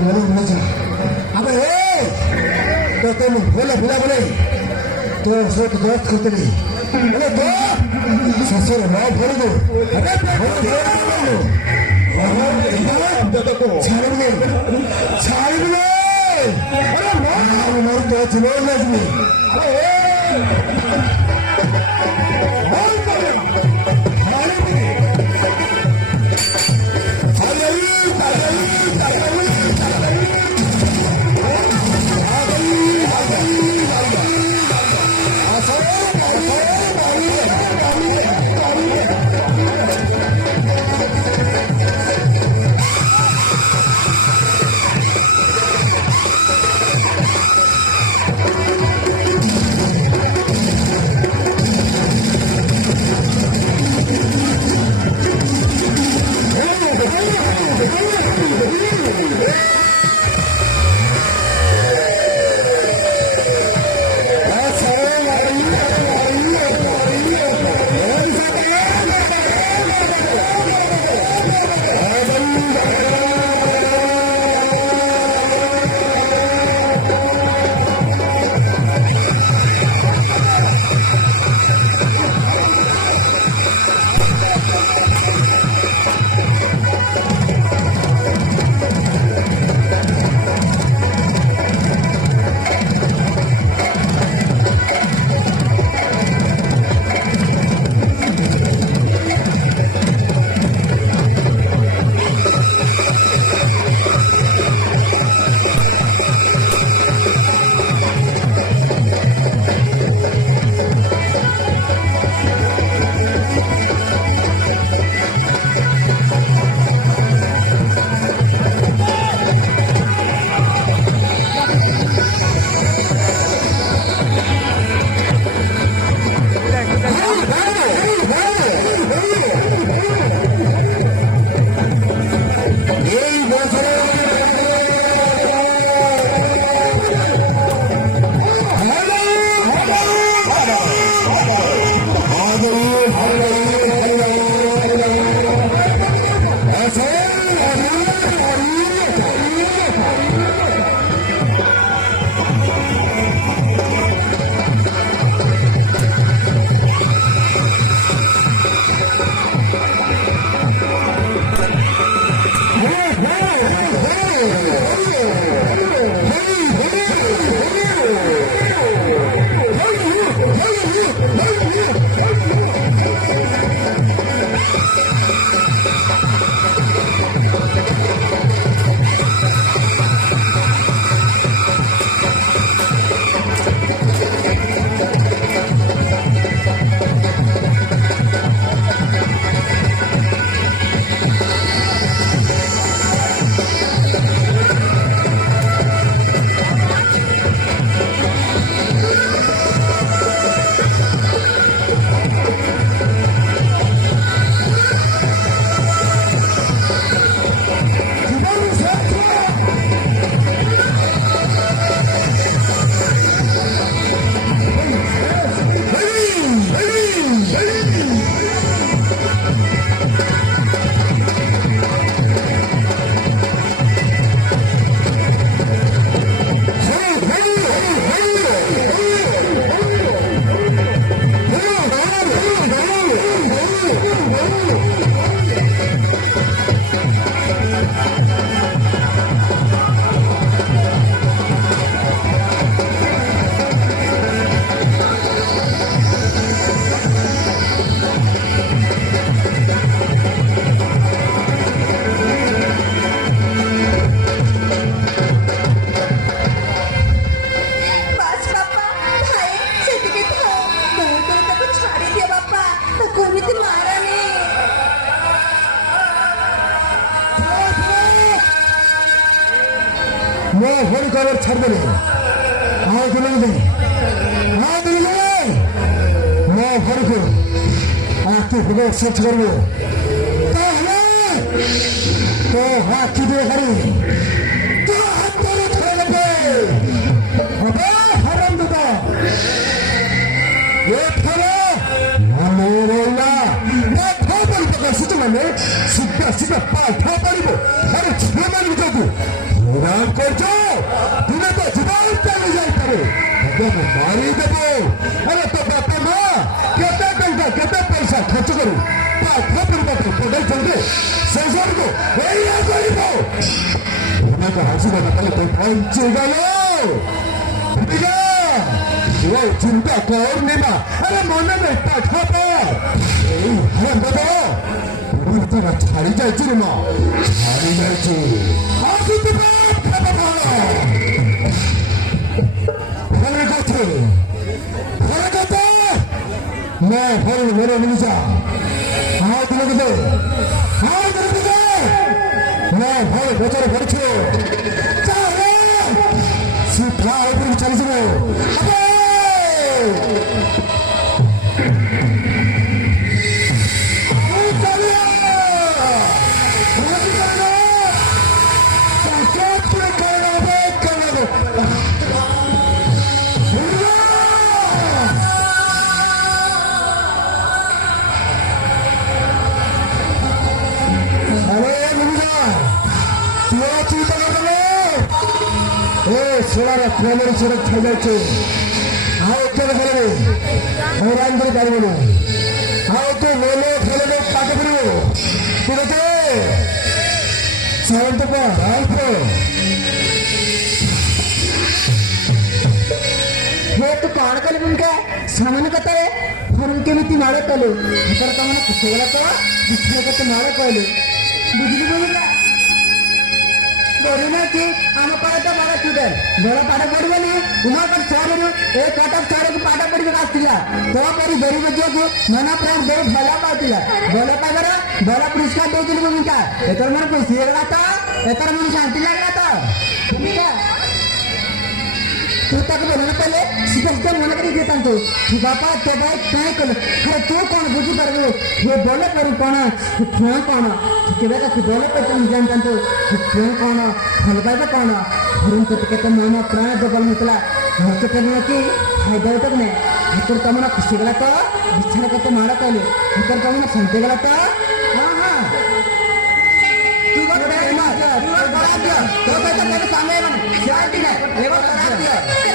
머리 물어줘. 아빠, 에이! 너 때문에 몰라 보내. 또, 저렇게 너 그것들이. 그래, 너! 스스로 마음 버리고. 잘해보네! 아니, 너 들어올라주니. मैं होली का छड़ दे आज नहीं मैं घर को आके हुए सर्च कर लो तो हाथ की दे हरी तो हाथ तेरे खड़े लगे अबे हराम दुका ये खड़े मेरे ला मैं ठोकर पकड़ सुच मैंने सीधा सीधा पाल ठोकरी को अरे छुपे मारी जाओ রাগ করছো তুমি তো জীবন চলে যাইপারে তবে মারি দেব আরে তো বাপা মা কেতে টঙ্কা কেতে পয়সা খরচ করু পাঠ পড়াই চলবে শেষরকু এইয়া করিব তোমাকে হাসি কথা তাহলে তো পৌঁছে গেল চিন্তা কর নেবা আরে মনে নেই পাঠ এই হ্যাঁ বাবা তুমি তারা ছাড়ি যাইছি রে মা ছাড়ি যাইছি আসিতে ঘরে কাছে ঘরে কাছে না ঘরে মেরে নিয়ে যা হাও দিলে দিলে হাও দিলে দিলে না ঘরে বেচারে ঘরেছিল সিদ্ধা উপরে চালিয়েছিল সোনার প্রেমের সড়ক খাই যাচ্ছে হাও কেন খেলবে হরান করে পারবো না হাও তো মেলে খেলবে কাকে ফিরবো ঠিক আছে সাউন্ড পর অল্প हे तू कौन कल उनका सामान्य कहता है और उनके नीति मारे कलो इधर का मैंने कुछ बोला तो दूसरे का तो मारे कलो बुझली बोलेगा बोलना कि हम पाड़ा तो बड़ा चुके बड़ा पाड़ा पड़ी बनी उमर पर चार रू एक काटा चार को पाड़ा पड़ी का दिया तो मेरी गरीब बच्चों को नाना प्राण दे भला पातिया भला पागरा भला पुरस्कार दे दिल उनका इधर मन को सिर लगाता इधर मन शांति लगाता ठीक है तू तक बोलना पहले सीधा मन कर देता तो बापा तो भाई काय कर अरे तू कौन बुझी कर ये बोले पर कौन क्यों कौन केवे का बोले पर तुम जानता तो क्यों कौन फल पाएगा कौन हम तो कहते मामा प्राण डबल निकला हम तो कहना कि फायदा तक नहीं इतर तमना खुशी गला तो बिछड़ के तो मारा कहले इतर तमना शांति गला तो हां हां तू बड़ा दिया तो कहते मेरे सामने बन शांति है ये बड़ा दिया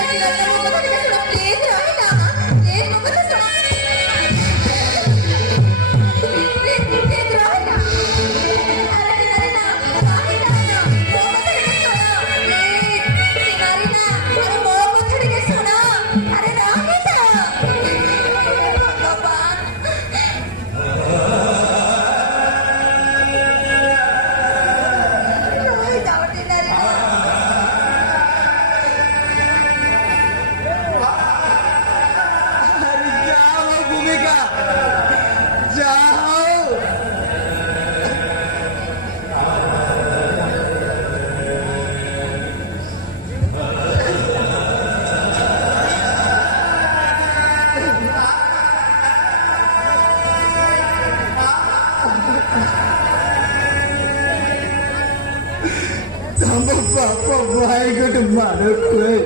बापा भाई को मारो कोई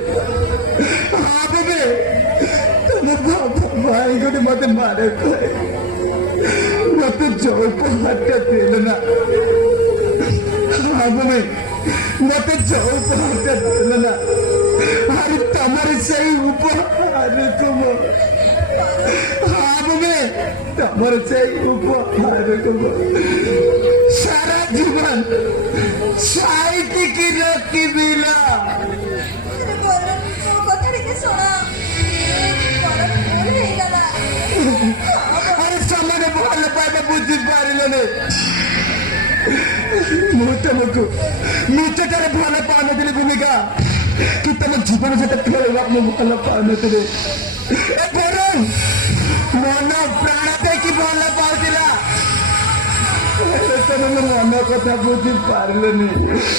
हाँ बेबे तुम बापा भाई को मत मारो कोई मत चौक हटा देना हाँ बेबे मत चौक हटा देना अरे तुम्हारे सही ऊपर अरे तुम हाँ बेबे तुम्हारे सही ऊपर अरे तुम सारा जीवन साहित्य की रखी मिला अरे समय भल पाए बुझी पारे ମୁଁ ତୁମକୁ ନିଶ୍ଚୟ ଭଲ ପାଉନଥିଲି ଭୂମିକା କି ତମ ଜୀବନ ସହିତ ଖେଳିବା ମୁଁ ଭଲ ପାଉନଥିଲି ବରଂ ମନ ପ୍ରାଣ ଦେଇକି ଭଲ ପାଉଥିଲା ତମେ ମୋ ମନ କଥା ବୁଝି ପାରିଲନି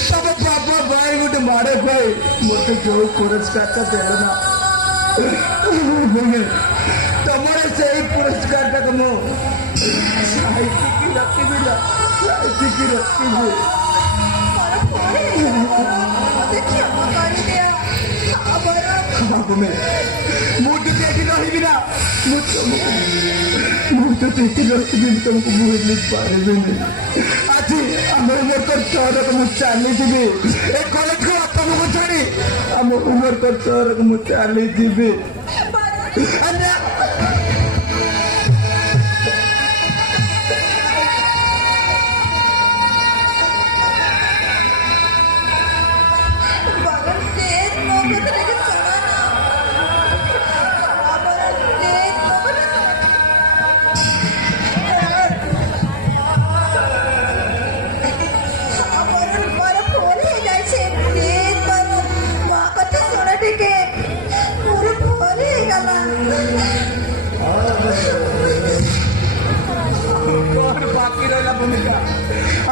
ତମ ବାପା ଭାଇ ଗୋଟେ ମାଡ଼ ଖାଇ ମତେ ଯୋଉ ପୁରସ୍କାରଟା ଦେଲ ନା ଭୂମି ତମର ସେଇ ପୁରସ୍କାରଟାକୁ ମୁଁ ସାହିତ୍ୟକି ରଖିବି ନା ସାହିତ୍ୟକି ରଖିବି ମୁଁ ତ ଦେଖି ରହିବି ନା ମୁଁ ତ ଦେଖି ରହିବି ତୁମକୁ ଭୁଲି ପାରିବିନି ଆଜି ଆମର ମୋର कर सौरक मु चली जीवी ए कॉलेज को बापा को छाड़ी हम उमर कर सौरक मु चली जीवी अरे बाकी रहला भूमिका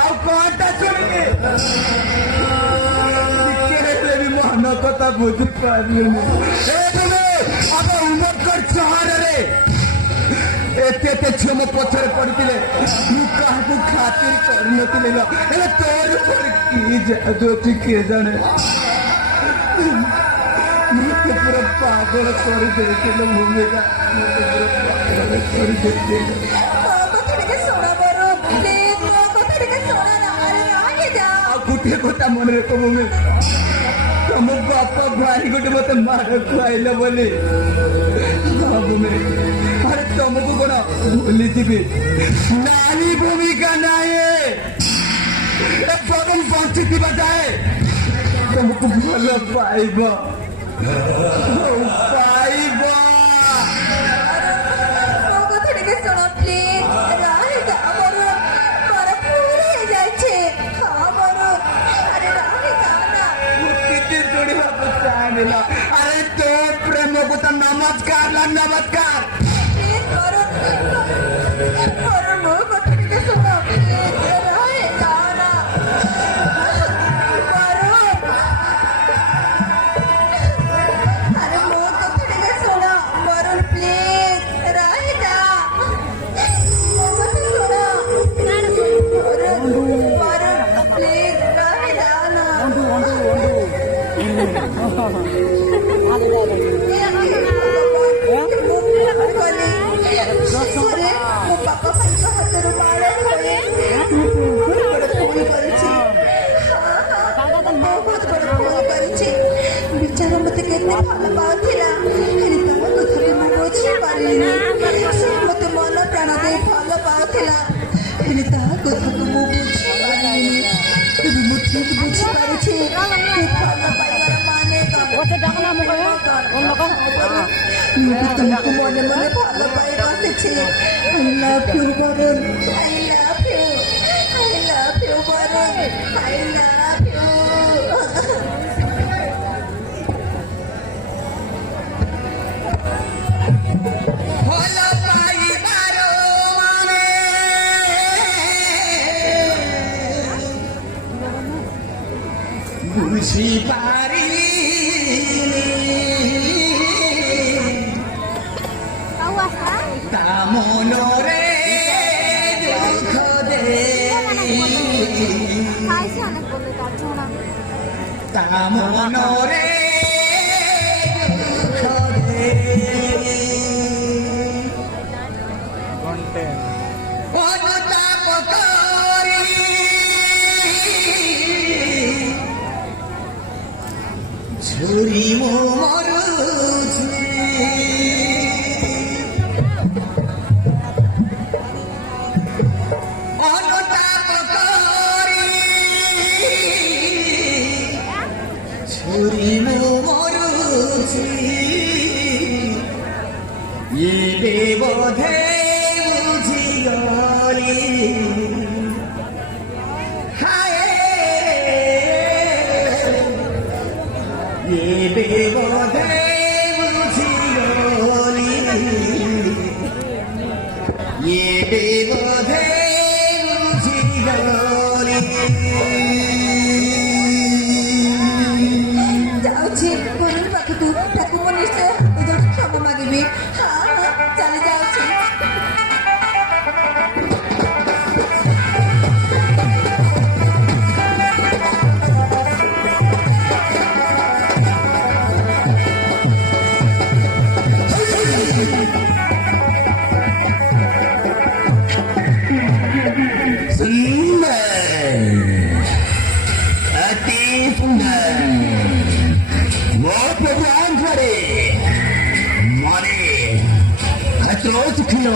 ଆଉ କଣଟା ଶୁଣିବି ଟିକେ ହେଲେ ବି ମନ କଥା ବୁଝିପାରିଲୁନି ଆମ ଉମରକୋଟ ସହରରେ ଏତେ ଏତେ ଝିଅ ମୋ ପଛରେ ପଡ଼ିଥିଲେ ମୁଁ କାହାକୁ ଖାତିର କରିନଥିଲି ହେଲେ ତୋର ଉପରେ କି ଯାଦୁ ଅଛି କିଏ ଜାଣେ ମୋତେ ପୁରା ପାଗଳ କରିଦେଇଥିଲ ଭୂମିକା ମୋତେ ପୁରା ପାଗଳ କରିଦେଇଥିଲ गोटे कथा मन रख भूमि तुम बापा भाई गोटे मत मार खुआल बोली भूमि अरे तुमको कौन भूली थी नारी भूमिका नाये पवन बंची जाए तुमको भल पाइब पाइब अरे तो प्रेम को तो नमस्कार नमस्कार बिचारा मत केते भल पाउथिला हेरि तम कथरे मु बुझी पारिनी मत मन प्राण दे भल पाउथिला हेरि ता कथा को मु बुझी पारिनी तबे मु ठीक बुझी पारिछि कि भल पाइबार माने कम ओते डाकना मु कह मु तुमको मने मने भल पाइ बसिछि I love you Varun I love you Varun I love you बुझी पारी ता मनरे दुख दे ता मनरे दुख दे অনুতাপ করি ছুরি মরুছি অনুতাপ করি ছুরি মরুছি এবে বোধে जाऊची वरुण पाखकू ताकू मु निश्चय उदर क्षमा मागिबी हां चली जाऊची सुंदर ଶିଖିଲ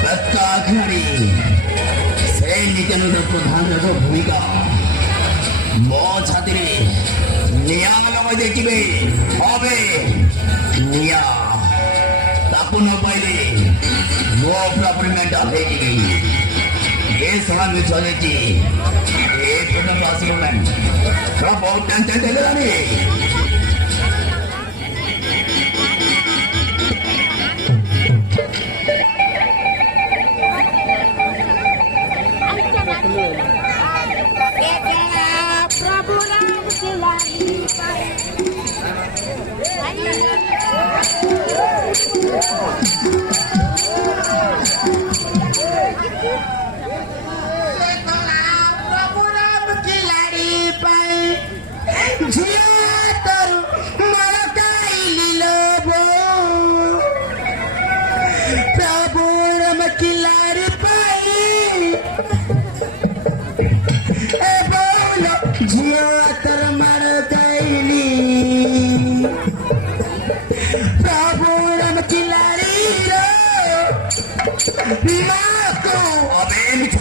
ପ୍ରତ୍ୟାଖ୍ୟାରୀ ସେ ନିତ୍ୟାନନ୍ଦ ପ୍ରଧାନର ଭୂମିକା ମୋ ଛାତିରେ ନିଆଁ ଲଗାଇ ଦେଖିବେ হবে ନିଆଁ ତାକୁ ନ ପାଇଲେ ମୋ ପୁରାପୁରି ମେଣ୍ଟା ହେଇଯିବି ଏ ଶଳା ମିଛ ଦେଇଛି ଏ ପର୍ଯ୍ୟନ୍ତ ଆସିବ ନାହିଁ ଶଳା ବହୁତ ଟେନସନ୍ ଦେଲାଣି प्रभु राम की लाली प्रभु राम की लाड़ी पाई झिया तर मड़काई लोबो प्रभु राम की लाड़ी पाई ए बोलो झिया तर मड़काई प्रभु राम की लाड़ी रो माको ଅବେ ମିଛ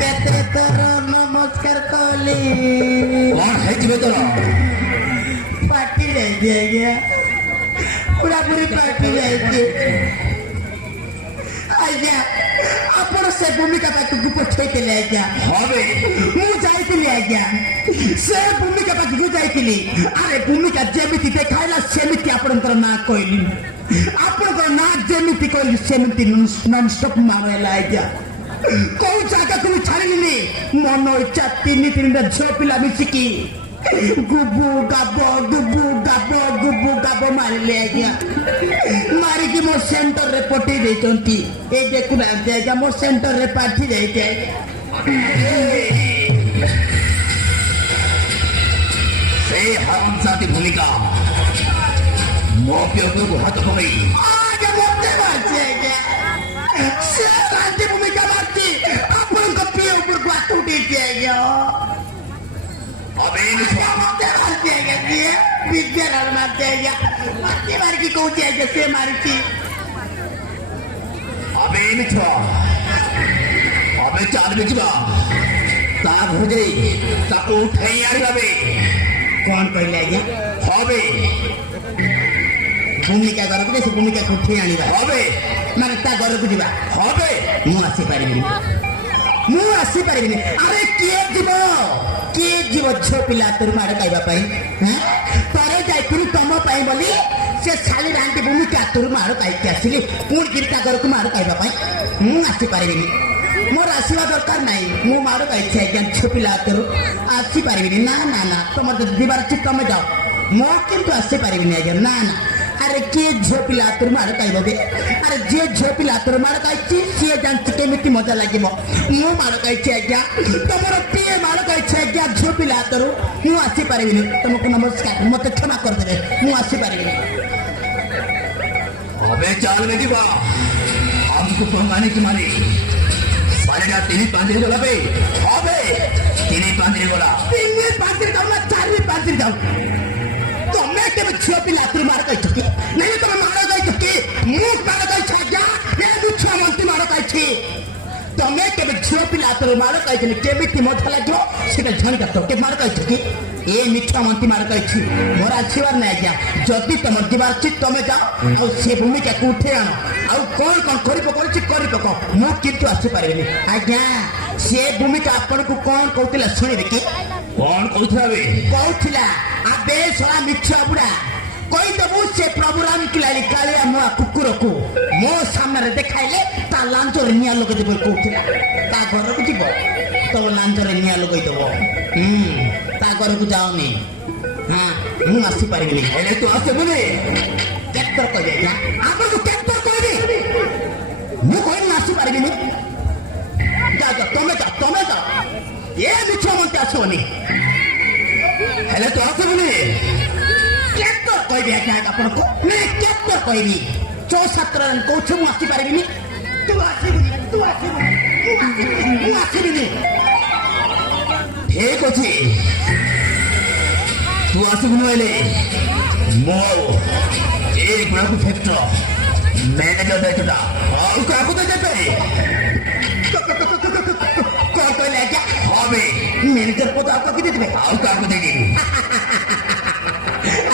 କେତେ ତୋର ନମସ୍କାର କଲି କଣ ହେଇଯିବେ ତୋର ପାଟି ଯାଇଛି ଆଜ୍ଞା ପୁରାପୁରି ପାଟି ଯାଇଛି ଆଜ୍ଞା ଆପଣ ସେ ଭୂମିକା ପାଖକୁ ପଠେଇଥିଲେ ଆଜ୍ଞା হবে ମୁଁ ଯାଇଥିଲି ଆଜ୍ଞା ସେ ଭୂମିକା ପାଖକୁ ଯାଇଥିଲି ଆରେ ଭୂମିକା ଯେମିତି ଦେଖାଇଲା ସେମିତି ଆପଣଙ୍କର ନାଁ କହିଲି ଆପଣଙ୍କର ନାଁ ଯେମିତି କହିଲି ସେମିତି ନନଷ୍ଟପ୍ ମାର ହେଲା ଆଜ୍ଞା କୋଉ ଜାଗାକୁ ମୁଁ ଛାଡ଼ିଲିନି ମନ ଇଚ୍ଛା ତିନିଟା ଝିଅ ପିଲା ମିଶିକି ଗୁବୁ ଗାବ ଗୁବୁ ଗାବ ଗୁବୁ ଗାବ ମାରିଲେ ଆଜ୍ଞା ମାରିକି ମୋ ସେଣ୍ଟରରେ ପଠେଇ ଦେଇଛନ୍ତି ଏଇ ଦେଖୁନାହାନ୍ତି ଆଜ୍ଞା ମୋ ସେଣ୍ଟରରେ ପାଠି ଯାଇଛି ସେ ହରମସାତି ଭୂମିକା ମୋ ପିଅକୁ ହାତ ପକାଇ ଆଜ୍ଞା ମତେ ମାରିଛି ଆଜ୍ଞା ସେ ରାତି ଭୂମିକା ମାରିଛି ଆପଣଙ୍କ ପିଅ ଉପରକୁ ହାତ ଉଠେଇଛି ଆଜ୍ଞା ଅବେ ମିଛ ମତେ ମାରିଛି ଆଜ୍ଞା ସିଏ ବିଦ୍ୟାଳୟ ମାରିଛି ଆଜ୍ଞା ମତେ ମାରିକି କହୁଛି ଆଜ୍ଞା ସେ ମାରିଛି ଅବେ ମିଛ ଅବେ ଚାଲ ଯିବା ତା ଘରେ ଯାଇ ତାକୁ ଉଠେଇ ଆଣିବା ବେ କଣ କହିଲେ ଆଜ୍ଞା হবে ଭୂମିକା ଘରକୁ ଯାଇ ସେ ଭୂମିକାକୁ ଉଠେଇ ଆଣିବା হবে ମାନେ ତା ଘରକୁ ଯିବା হবে ମୁଁ ଆସିପାରିବିନି ଆରେ କିଏ ଯିବ ଝିଅ ପିଲା ତୋର ମାଡ଼ ଖାଇବା ପାଇଁ ଥରେ ଯାଇଥିଲି ତମ ପାଇଁ ବୋଲି ସେ ଶାଳି ରାଣ୍ଟି ଭୂମିକା ତୋର ମାଡ଼ ଖାଇକି ଆସିଲି ପୁଣି କିରି ତା ଘରକୁ ମାଡ଼ ଖାଇବା ପାଇଁ ମୁଁ ଆସିପାରିବିନି ମୋର ଆସିବା ଦରକାର ନାହିଁ ମୁଁ ମାଡ଼ ଖାଇଛି ଆଜ୍ଞା ଝିଅ ପିଲା ତୋର ଆସିପାରିବିନି ନା ନା ନା ତମର ଯଦି ଯିବାର ଅଛି ତମେ ଯାଅ ମୁଁ କିନ୍ତୁ ଆସିପାରିବିନି ଆଜ୍ଞା ନା ନା ଆରେ କିଏ ଝିଅ ପିଲା ତୋର ମାଡ଼ ଖାଇବ ବେ ଆରେ ଯିଏ ଝିଅ ପିଲା ତୋର ମାଡ଼ ଖାଇଛି ସିଏ ଜାଣିଛି କେମିତି ମଜା ଲାଗିବ ମୁଁ ମାଡ଼ ଖାଇଛି ଆଜ୍ଞା ତମର କିଏ ମାଡ଼ ଖାଇଛି ଆଜ୍ଞା ଝିଅ ପିଲା ତୋର ମୁଁ ଆସିପାରିବିନି ତମକୁ ନମସ୍କାର ମତେ କ୍ଷମା କରିଦେବେ ମୁଁ ଆସିପାରିବିନି হবে চাল ଯିବା ଆମକୁ ପଙ୍ଗାଣି କି ମାରି ସାଢ଼େ ତିନି ପାଞ୍ଚରେ ଗଲା ବେ হবে ତିନି ପାଞ୍ଚରେ ଗଲା ତିନି ପାଞ୍ଚରେ ଯାଉ ନା ଚାରି ପାଞ୍ଚରେ ଯାଉ ତମେ କେବେ ଝିଅ ପିଲା ତୋର ମାଡ଼ ଖାଇଛ କି ନାଇଁ ତମେ ମାଡ଼ ଖାଇଛ କି ମୁଁ ମାଡ଼ ଖାଇଛି ଆଜ୍ଞା ଏ ମୁଁ ଛୁଆ ମନ୍ତ୍ରୀ ମାଡ଼ ଖାଇଛି ତମେ କେବେ ଝିଅ ପିଲା ତୋର ମାଡ଼ ଖାଇଥିଲି କେମିତି ମଜା ଲାଗିବ ସେଟା ଜାଣିକା ତ କେବେ ମାଡ଼ ଖାଇଛ କି ଏ ମିଠା ମନ୍ତ୍ରୀ ମାଡ଼ ଖାଇଛି ମୋର ଆସିବାର ନାହିଁ ଆଜ୍ଞା ଯଦି ତମର ଯିବାର ଅଛି ତମେ ଯାଅ ଆଉ ସେ ଭୂମିକାକୁ ଉଠେଇ ଆଣ ଆଉ କଣ କରି ପକଉଛି କରି ପକ ମୁଁ କିନ୍ତୁ ଆସିପାରିବିନି ଆଜ୍ଞା ସେ ଭୂମିକା ଆପଣଙ୍କୁ କଣ କହୁଥିଲା ଶୁଣିବେ କି କଣ କହୁଥିଲା ବେ କହୁଥିଲା ଆବେ ଶଳା ମିଛ ବୁଢା କହିଦେବୁ ସେ ପ୍ରଭୁ ରାମ କିଲାଳି କାଳିଆ ମୁଆ କୁକୁରକୁ ମୋ ସାମ୍ନାରେ ଦେଖାଇଲେ ତା ଲାଞ୍ଚରେ ନିଆଁ ଲଗେଇଦେବ କହୁଥିଲା ତା ଘରକୁ ଯିବ ତୋ ଲାଞ୍ଚରେ ନିଆଁ ଲଗେଇଦେବ ତା ଘରକୁ ଯାଉନି ହଁ ମୁଁ ଆସିପାରିବିନି ହେଲେ ତୁ ଆସିବୁନି କେତେଥର କହିବି ଆଜ୍ଞା ଆପଣଙ୍କୁ କେତେଥର କହିବି ମୁଁ କହିଲି ଆସିପାରିବିନି ତମେ ଯାଅ ଏ ମିଛ ମତେ ଆସିବନି ହେଲେ ତୁ ଆସିବୁନି କେତେଥର କହିବି ଆଜ୍ଞା ଆପଣଙ୍କୁ ମାନେ କେତେଥର କହିବି 6-7 ରନ୍ କହୁଛୁ ମୁଁ ଆସିପାରିବିନି ତୁ ଆସିବିନି ଠିକ ଅଛି ତୁ ଆସିବୁନି ହେଲେ ମୋ ଏ ଗୁଡ଼ାକୁ ଫେକ୍ଟର ମ୍ୟାନେଜର ଦାୟିତ୍ୱଟା ଆଉ କାହାକୁ ଦେବେ? କଣ କହିଲେ ଆଜ୍ଞା? হবে ମ୍ୟାନେଜର ପଦ ଆଉ କାହାକୁ ଦେଇଦେବେ? ଆଉ କାହାକୁ ଦେବି?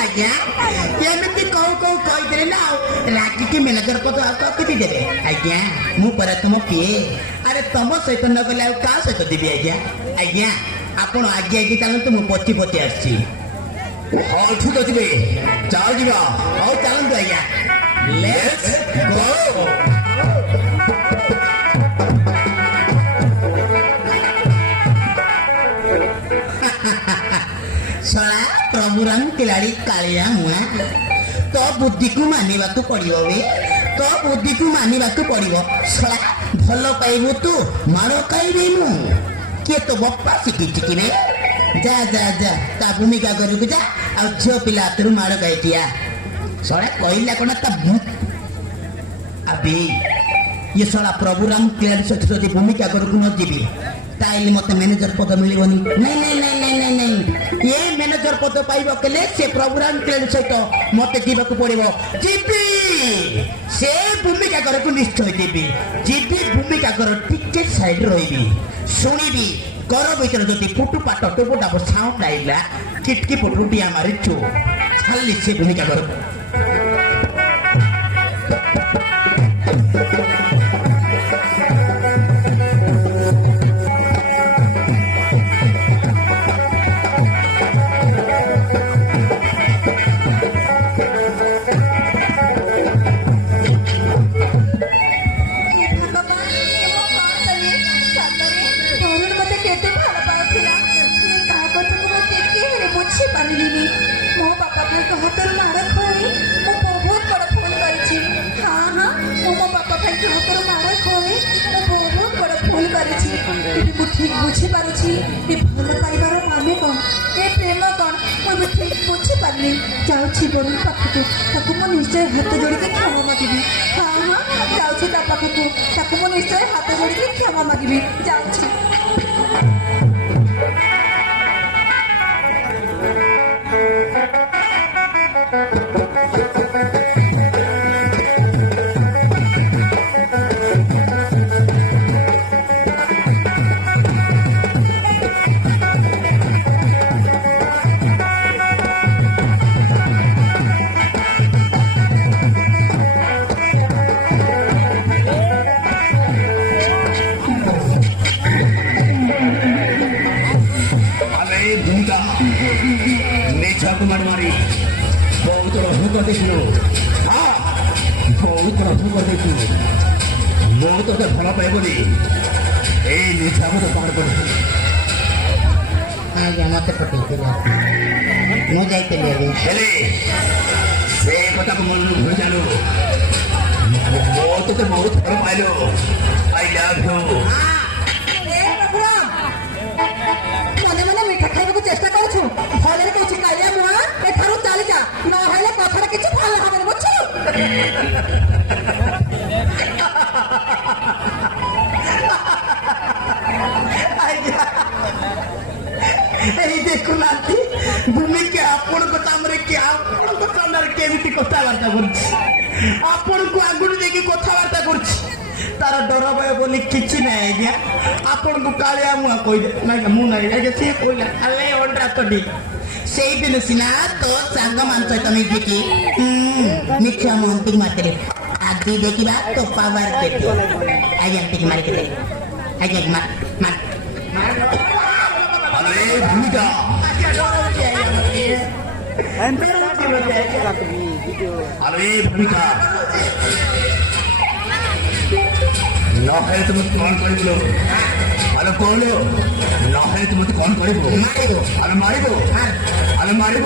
ଆଜ୍ଞା ଏମିତି କହୁ କହୁ କହିଦେଲେ ନା ଆଉ ରାଗିକି ମ୍ୟାନେଜର ପଦ ଆଉ କାହାକୁ ଦେଇଦେବେ? ଆଜ୍ଞା ମୁଁ ପରା ତମ ପିଏ। ଆରେ ତମ ସହିତ ନ ଗଲେ ଆଉ କାହା ସହିତ ଦେବି ଆଜ୍ଞା? ଆଜ୍ଞା ଆପଣ ଆଗେ ଆଗେ ଚାଲନ୍ତୁ, ମୁଁ ପଚି ପଚି ଆସିଛି। ହଉ ଠିକ ଅଛି ବେ, ଚାଲ ଯିବା। ହଉ ଚାଲନ୍ତୁ ଆଜ୍ଞା। Let's go. ଶଳା ପ୍ରଭୁରାମ କିଲାଡ଼ି କାଳିଆ ମୁଆ, ତୋ ବୁଦ୍ଧିକୁ ମାନିବାକୁ ପଡିବ ବେ, ତୋ ବୁଦ୍ଧିକୁ ମାନିବାକୁ ପଡିବ। ଶଳା ଭଲ ପାଇବୁ ତୁ, ମାଡ଼ ଖାଇବି ମୁଁ। କିଏ ତୋ ବାପା ଶିଖିଛି କି ରେ? ଯା ଯା ଯା ତା ଭୂମିକା କରିବୁ ଯା, ଆଉ ଝିଅ ପିଲା ହାତରୁ ମାଡ଼ ଖାଇଦିଆ। ଶଳା କହିଲା କଣ ତା ଆବେ ଇଏ ଶଳା ପ୍ରଭୁରାମ କିଲାଡ଼ି ସହିତ ଯଦି ଭୂମିକା କରକୁ ନ ଯିବି ତାହେଲେ ମତେ ମ୍ୟାନେଜର ପଦ ମିଳିବନି। ନାଇଁ ନାଇଁ ନାଇଁ ନାଇଁ ନାଇଁ ନାଇଁ, ଏ ମ୍ୟାନେଜର ପଦ ପାଇବାକୁ ହେଲେ ସେ ପ୍ରଭୁରାମ କିଲାଡ଼ି ସହିତ ମତେ ଯିବାକୁ ପଡିବ। ଯିବି ସେ ଭୂମିକା ଘରକୁ ନିଶ୍ଚୟ ଯିବି। ଯିବି ଭୂମିକା ଘର ଟିକେ ସାଇଡ ରହିବି, ଶୁଣିବି ଘର ଭିତରେ ଯଦି ପୁଟୁ ପାଟ ଟୁପୁ ଟାପ ସାଉଣ୍ଡ ଆଇଲା କିଟକି ପୁଟୁ ଟିଆ ମାରିଛୁ ଛାଲି ସେ ଭୂମିକା ଘରକୁ। ମୋ ବାପା ଭାଇଙ୍କ ହାତରୁ ମାଡ଼ ଖାଇ ମୁଁ ବହୁତ ବଡ଼ ଭୁଲ କରିଛି। ହଁ ହଁ ମୁଁ ମୋ ବାପା ଭାଇଙ୍କ ହାତରୁ ମାଡ଼ ଖାଇ ମୁଁ ବହୁତ ବଡ଼ ଭୁଲ କରିଛି। ଏବେ ମୁଁ ଠିକ୍ ବୁଝିପାରୁଛି ଏ ଭଲ ପାଇବାର ମାନେ କ'ଣ, ଏ ପ୍ରେମ କ'ଣ ମୁଁ ଏବେ ଠିକ୍ ବୁଝିପାରିଲି। ଯାଉଛି ବରୁଣ ପାଖକୁ, ତାକୁ ମୁଁ ନିଶ୍ଚୟ ହାତ ଯୋଡ଼ିକି କ୍ଷମା ମାଗିବି। ହଁ ହଁ ଯାଉଛି ତା ପାଖକୁ, ତାକୁ ମୁଁ ନିଶ୍ଚୟ ହାତ ଯୋଡ଼ିକି କ୍ଷମା ମାଗିବି। ଯାଉଛି। ମାଡ଼ି ମାରି ବହୁତ ରହୁ କରିଦେଇଥିଲୁ। ହଁ ବହୁତ ରହୁ କରିଦେଇଥିଲୁ। ମୁଁ ତୋତେ ଭଲ ପାଏ ବୋଲି ଏଇ ନିଶାକୁ ତ ପାର କରିଥିଲି। ଆଜ୍ଞା ମତେ ପଠେଇଥିଲେ, ମୁଁ ଯାଇଥିଲି ହେଲେ ସେ କଥାକୁ ମନରୁ ଭୁଲି ଜାଣୁ, ମୁଁ ତୋତେ ବହୁତ ଭଲ ପାଇଲୁ। I love you. ମନେ ମନେ ମିଠା ଖାଇବାକୁ ଚେଷ୍ଟା କରୁଛୁ, ଭଲରେ କହୁଛି କାଳିଆ ମୁଆ ଏଠାରୁ ଚାଲିଯା, ନହେଲେ କଥାଟା କିଛି ଭଲ ହବନି ବୁଝଛୁ। ଏଇ ଦେଖୁନାହାନ୍ତି ଭୂମିକା ଆପଣଙ୍କ ସାମ୍ନାରେ କି ଆପଣଙ୍କ ସାମ୍ନାରେ କେମିତି କଥାବାର୍ତ୍ତା କରୁଛି, ଆପଣଙ୍କୁ ଆଗୁରୁ ଦେଇକି କଥାବାର୍ତ୍ତା କରୁଛି। ତାର ଡର ଭୟ ବୋଲି କିଛି ନାହିଁ ଆଜ୍ଞା। ଆପଣଙ୍କୁ କାଳିଆ ମୁଆ କହିଦେ ନାଇଁ, ମୁଁ ନାହିଁ ଆଜ୍ଞା, ସିଏ କହିଲା ଖାଲି ଅଣ୍ଡା ତଟି। ସେଇଦିନ ସିନା ତୋ ସାଙ୍ଗମାନ ସହିତ ମିଶିକି ମିଠା ମହନ୍ତି ମାତିରେ ଆଜି ଦେଖିବା ତୋ ପାୱାର କେତେ। ଆଜ୍ଞା ଟିକେ ମାରିକି ଦେ ଆଜ୍ଞା, ଆରେ ଭୂମିକା ଆରେ ଭୂମିକା ନହେଲେ ତୁମେ କ'ଣ କରିବୁ? ଆରେ କହିଲ ନହେଲେ ତୁମେ କ'ଣ କରିବୁ? ଆରେ ମାରିବ, ଆରେ ମାରିବ।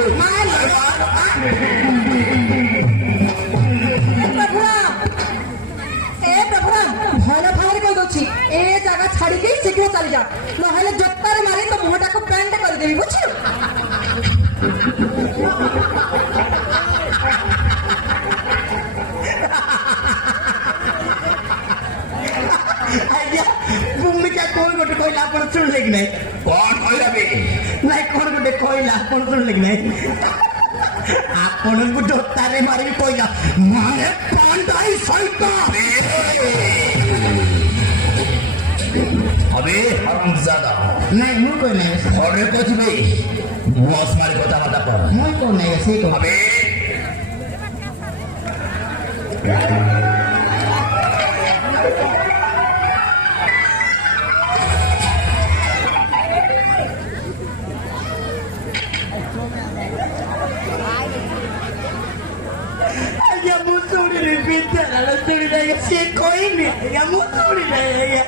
ଭଲ ଭାବରେ କହିଦଉଛି ଏ ଜାଗା ଛାଡିକି ଶୀଘ୍ର ଚାଲିଯା, ନହେଲେ ଜୋତାରେ ମାରି ତ ମୁହଁଟାକୁ ପ୍ୟାଣ୍ଟ କରିଦେବି ବୁଝୁ। ଆଜ୍ଞା ଭୂମିକା କଣ ଗୋଟେ କହିଲା ଆପଣ ଶୁଣିଲେ କି ନାଇଁ? କ'ଣ କହିଲା ବେ? ନାଇଁ କଣ ଗୋଟେ କହିଲା ଆପଣ ଶୁଣିଲେ କି ନାଇଁ? ଆପଣଙ୍କୁ ଜୋତାରେ ମାରିବି କହିଲା ମାନେ ପାଣ୍ଡାଇ ସହିତ अबे हरामजादा ନାଇଁ ମୁଁ କହି ନାହିଁ घरे कुछ भी मौस मारी कथा बाता कर ମୁଁ କହି ନାହିଁ ସେଇ କହ अबे ଆଜ୍ଞା ମୁଁ ଶୁଣିଲି ବିଦ୍ୟାଳୟ ଶୁଣି ନାହିଁ ସିଏ କହିନି ଆଜ୍ଞା ମୁଁ ଶୁଣି ନାହିଁ ଆଜ୍ଞା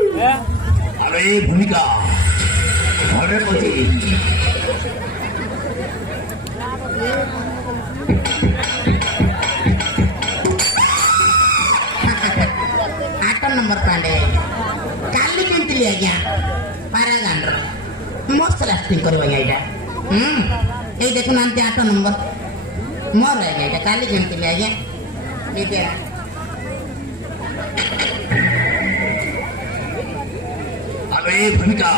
अरे भूमिका घरे कुछ आठ नंबर पांडे काली किंतली आज्ञा पारागान मस्त लास्टिंग करबा आज्ञा ए देखु नांती 8 नंबर मोर आज्ञा एटा काली किंतली आज्ञा विद्या अरे भूमिका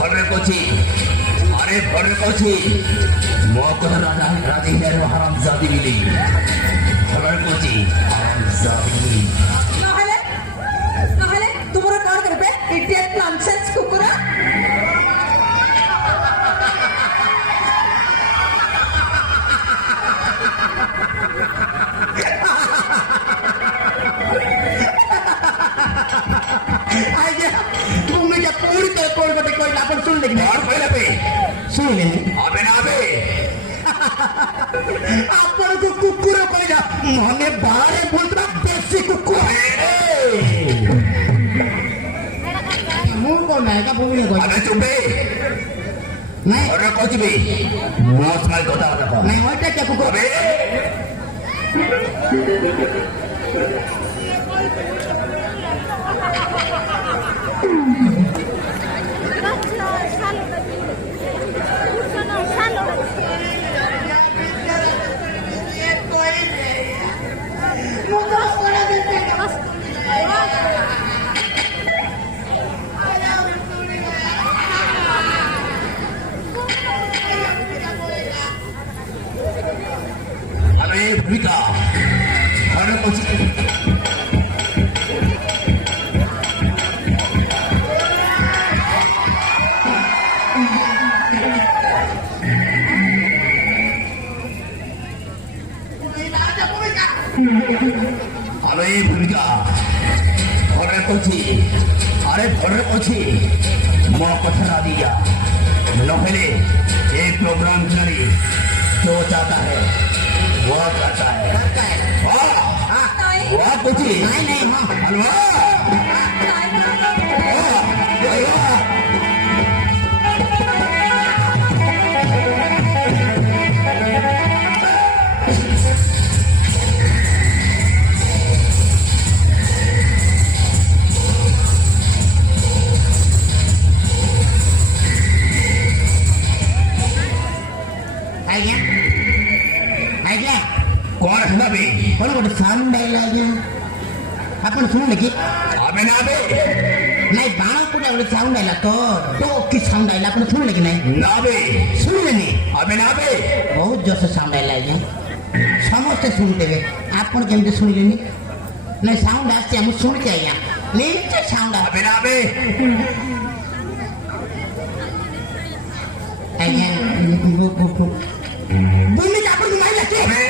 घरे कुछ अरे घरे कुछ मो कथा राजा राजी मेरे हरामजादी मिली घरे कुछ हरामजादी ନହେଲେ ତୁମର କଣ କରିବେ ଇଡିୟଟ ନନସେନ୍ସ କୁକୁର आज्ञा भूमिका पूरी तरह कोण बटे कहला आपण सुन लेकिन और पहले पे सुन लेनी अबे ना अबे ଆପଣଙ୍କୁ କୁକୁର କହିଲା ମନେ ବାହାରେ ବୁଲୁଥିବା ଦେଶୀ କୁକୁର ମୁଁ କଣ ନାହିଁ କା ଭୂମି କହିଲା अबे चुप बे ନାଇଁ घरे कुछ भी मौस मारी कथा बाता कर ନାଇଁ ওইটা কে কুকুর अबे अरे भूमिका घरे कुछ अरे भूमिका घरे कुछ अरे घरे कुछ मो कथा ना दिया नहले ये प्रोग्राम खिलाड़ी जो चाहता है वो करता है वाह वाह कुछ ନାଇଁ ନାଇଁ ହଁ हलवा ଆଜ୍ଞା ଆଜ୍ଞା कौन है ना बे କଣ ଗୋଟେ ସାଉଣ୍ଡ ଆଇଲା ଆଜ୍ଞା ଆପଣ ଶୁଣିଲେ କି अबे ना बे ନାଇଁ ବାଣ ପୁରା ଗୋଟେ ସାଉଣ୍ଡ ଆଇଲା ତ କି ସାଉଣ୍ଡ ଆଇଲା ଆପଣ ଶୁଣିଲେ କି ନାଇଁ ना बे ଶୁଣିଲେନି अबे ना बे ବହୁତ ଜୋରସେ ସାଉଣ୍ଡ ଆଇଲା ଆଜ୍ଞା ସମସ୍ତେ ଶୁଣିଦେବେ ଆପଣ କେମିତି ଶୁଣିଲେନି ନାଇଁ ସାଉଣ୍ଡ ଆସିଛି ମୁଁ ଶୁଣିଛି ଆଜ୍ଞା ନିଜେ ସାଉଣ୍ଡ अबे ना बे ଆଜ୍ଞା ଭୂମିକା ଆପଣଙ୍କୁ ମାଇଲା କି अबे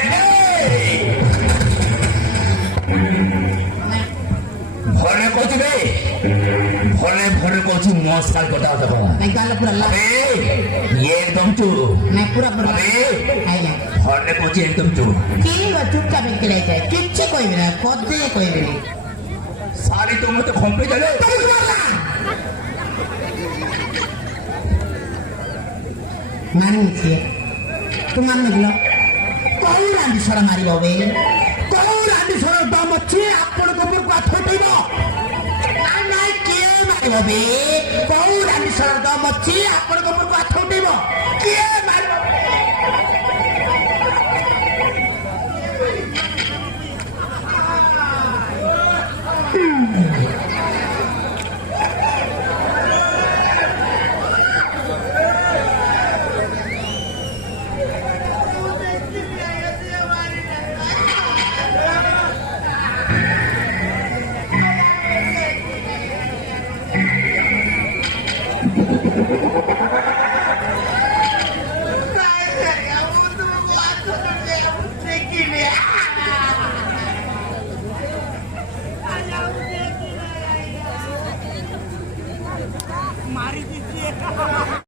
भरे कुछ बे भरे भरे कुछ मौस मारी कथा बाता कर ନାଇଁ ଗାଲ ପୁରା अबे ये एकदम चुप ନାଇଁ ପୁରା ପୁରା अबे ଆଜ୍ଞା भरे कुछ एकदम चुप ଠିକ ଚୁପଚାପ ହେଇକି ରହିଥାଏ କିଛି କହିବି ନା ପଦେ କହିବିନି सारी तुम तो खोपे चले मानी सिए तू मान निकलो कौन रांधी सड़ा मारी बाबे कौन रांधी सड़ा दाम अच्छे आपण को ऊपर हाथ उठेबो ना नहीं के मारे ଭାବେ କୋଉ ରାଣ୍ଡି ଶାଳ ଦମ ଅଛି ଆପଣଙ୍କ ଉପରକୁ ହାତ ଉଠେଇବ କିଏ ମାରିବ मारी दीजिए